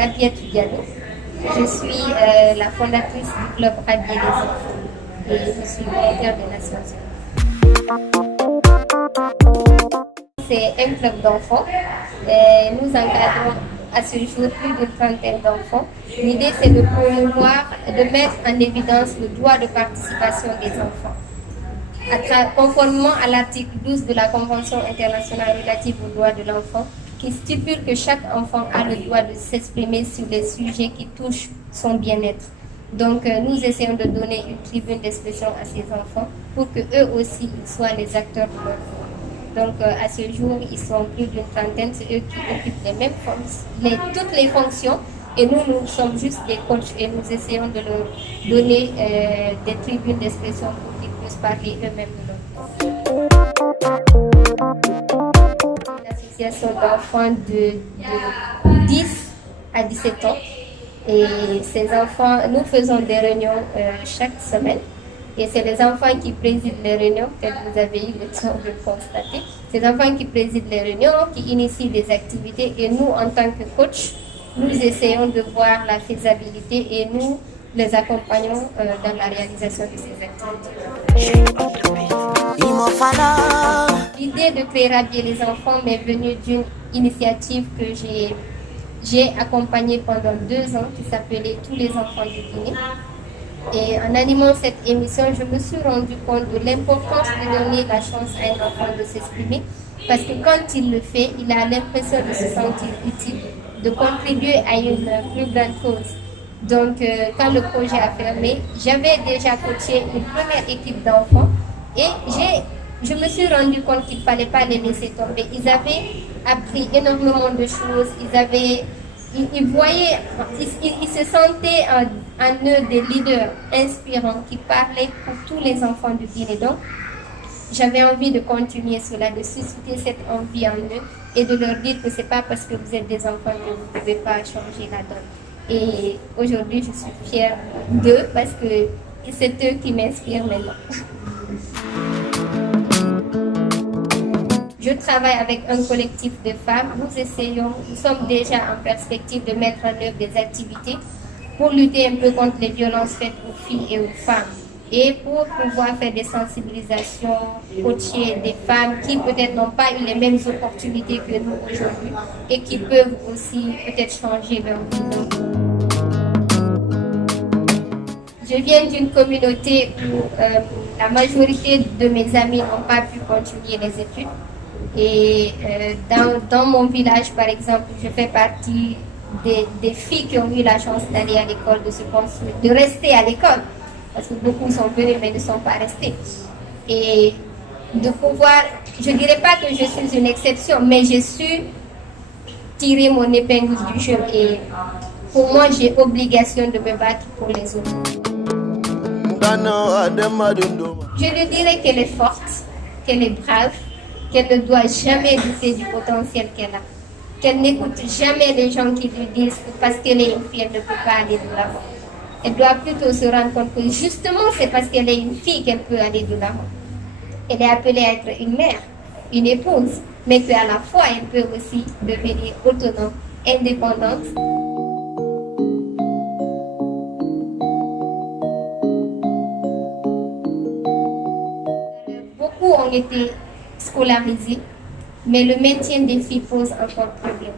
Rabiatou Diallo. Je suis la fondatrice du club Rabier des enfants et je suis volontaire des Nations Unies. C'est un club d'enfants. Nous encadrons à ce jour plus d'une trentaine d'enfants. L'idée, c'est de promouvoir, de mettre en évidence le droit de participation des enfants. Conformément à l'article 12 de la Convention internationale relative aux droits de l'enfant, qui stipule que chaque enfant a le droit de s'exprimer sur les sujets qui touchent son bien-être. Donc, nous essayons de donner une tribune d'expression à ces enfants pour que eux aussi soient les acteurs de leur vie. Donc, à ce jour, ils sont plus d'une trentaine, c'est eux qui occupent les mêmes toutes les fonctions. Et nous sommes juste des coachs et nous essayons de leur donner des tribunes d'expression pour qu'ils puissent parler eux-mêmes de leur vie. Une association d'enfants de 10 à 17 ans. Et ces enfants, nous faisons des réunions chaque semaine. Et c'est les enfants qui président les réunions, peut-être que vous avez eu le temps de le constater. Ces enfants qui président les réunions, qui initient des activités. Et nous, en tant que coach, nous essayons de voir la faisabilité et nous les accompagnons dans la réalisation de ces activités. L'idée de créer Rabier les enfants m'est venue d'une initiative que j'ai accompagnée pendant 2 ans qui s'appelait Tous les enfants du Guinée. Et en animant cette émission, je me suis rendu compte de l'importance de donner la chance à un enfant de s'exprimer parce que quand il le fait, il a l'impression de se sentir utile, de contribuer à une plus grande cause. Donc, quand le projet a fermé, j'avais déjà coaché une première équipe d'enfants et je me suis rendu compte qu'il ne fallait pas les laisser tomber. Ils avaient appris énormément de choses, ils voyaient, ils se sentaient en eux des leaders inspirants qui parlaient pour tous les enfants du Guinée. Donc, j'avais envie de continuer cela, de susciter cette envie en eux et de leur dire que ce n'est pas parce que vous êtes des enfants que vous ne pouvez pas changer la donne. Et aujourd'hui, je suis fière d'eux parce que c'est eux qui m'inspirent maintenant. Je travaille avec un collectif de femmes. Nous sommes déjà en perspective de mettre en œuvre des activités pour lutter un peu contre les violences faites aux filles et aux femmes. Et pour pouvoir faire des sensibilisations, coacher des femmes qui peut-être n'ont pas eu les mêmes opportunités que nous aujourd'hui et qui peuvent aussi peut-être changer leur vie. Je viens d'une communauté où la majorité de mes amis n'ont pas pu continuer les études. Et dans mon village, par exemple, je fais partie des filles qui ont eu la chance d'aller à l'école, de se construire, de rester à l'école. Parce que beaucoup sont venus mais ne sont pas restés. Et de pouvoir, je ne dirais pas que je suis une exception, mais j'ai su tirer mon épingle du jeu. Et pour moi, j'ai obligation de me battre pour les autres. Je lui dirais qu'elle est forte, qu'elle est brave, qu'elle ne doit jamais douter du potentiel qu'elle a. Qu'elle n'écoute jamais les gens qui lui disent que parce qu'elle est une fille, elle ne peut pas aller de l'avant. Elle doit plutôt se rendre compte que justement, c'est parce qu'elle est une fille qu'elle peut aller de l'avant. Elle est appelée à être une mère, une épouse, mais qu'à la fois, elle peut aussi devenir autonome, indépendante. Beaucoup ont été scolarisés, mais le maintien des filles pose encore problème.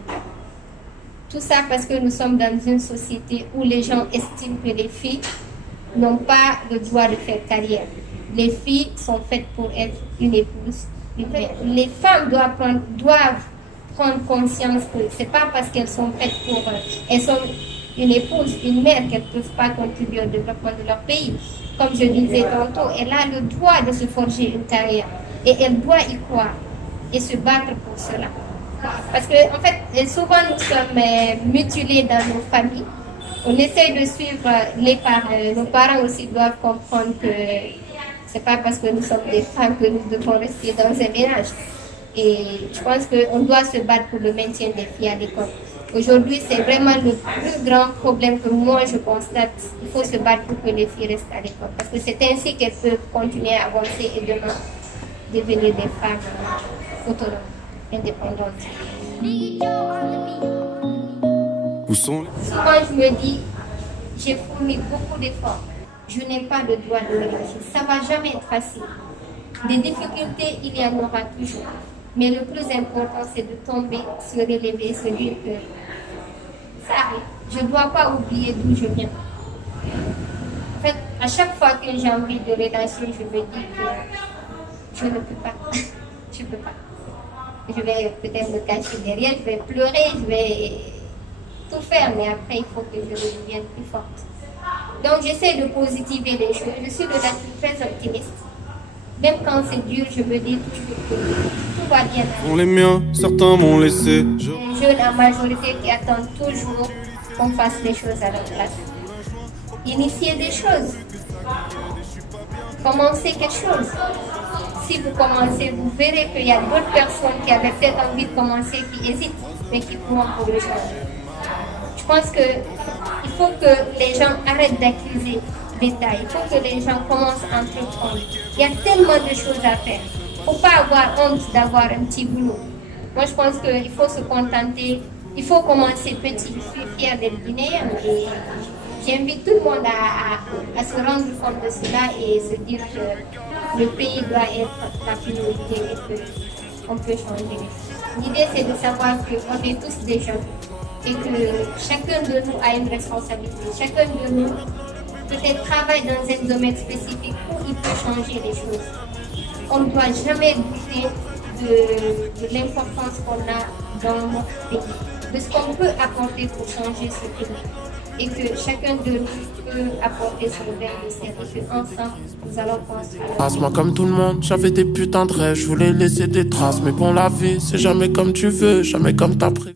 Tout ça parce que nous sommes dans une société où les gens estiment que les filles n'ont pas le droit de faire carrière. Les filles sont faites pour être une épouse, une mère. Les femmes doivent prendre conscience que ce n'est pas parce qu'elles sont faites pour... elles sont une épouse, une mère, qu'elles ne peuvent pas contribuer au développement de leur pays. Comme je disais tantôt, elle a le droit de se forger une carrière et elle doit y croire et se battre pour cela. Parce que, en fait, souvent nous sommes mutilés dans nos familles. On essaie de suivre les parents. Nos parents aussi doivent comprendre que ce n'est pas parce que nous sommes des femmes que nous devons rester dans un ménage. Et je pense qu'on doit se battre pour le maintien des filles à l'école. Aujourd'hui, c'est vraiment le plus grand problème que moi je constate. Il faut se battre pour que les filles restent à l'école. Parce que c'est ainsi qu'elles peuvent continuer à avancer et demain devenir des femmes autonomes, indépendantes. Où sont Souvent, je me dis, j'ai fourni beaucoup d'efforts. Je n'ai pas le droit de me lâcher. Ça ne va jamais être facile. Des difficultés, il y en aura toujours. Mais le plus important, c'est de tomber, se relever, se dire que ça arrive. Je ne dois pas oublier d'où je viens. En fait, à chaque fois que j'ai envie de relâcher, je me dis que je ne peux pas. Je ne peux pas. Je vais peut-être me cacher derrière, je vais pleurer, je vais tout faire, mais après, il faut que je redevienne plus forte. Donc, j'essaie de positiver les choses. Je suis de nature très optimiste. Même quand c'est dur, je me dis toujours que tout va bien. Sont les miens, certains m'ont laissé. Les jeunes en majorité qui attendent toujours qu'on fasse les choses à leur place. Initier des choses. Commencer quelque chose. Si vous commencez, vous verrez qu'il y a d'autres personnes qui avaient peut-être envie de commencer, qui hésitent, mais qui pourront pour le changer. Je pense qu'il faut que les gens arrêtent d'accuser l'État. Il faut que les gens commencent à entreprendre. Il y a tellement de choses à faire. Il ne faut pas avoir honte d'avoir un petit boulot. Moi, je pense qu'il faut se contenter. Il faut commencer petit. Je suis fière d'être guinéenne et j'invite tout le monde à se rendre compte de cela et se dire que le pays doit être la priorité et qu'on peut changer. L'idée, c'est de savoir qu'on est tous des jeunes et que chacun de nous a une responsabilité. Chacun de nous peut-être travaille dans un domaine spécifique où il peut changer les choses. On ne doit jamais douter de l'importance qu'on a dans notre pays, de ce qu'on peut apporter pour changer ce pays. Et que chacun de nous peut apporter son verre de sel et qu'ensemble, nous allons construire. Moi comme tout le monde, j'avais des putains de rêves, je voulais laisser des traces. Mais bon, la vie, c'est jamais comme tu veux, jamais comme t'as prévu.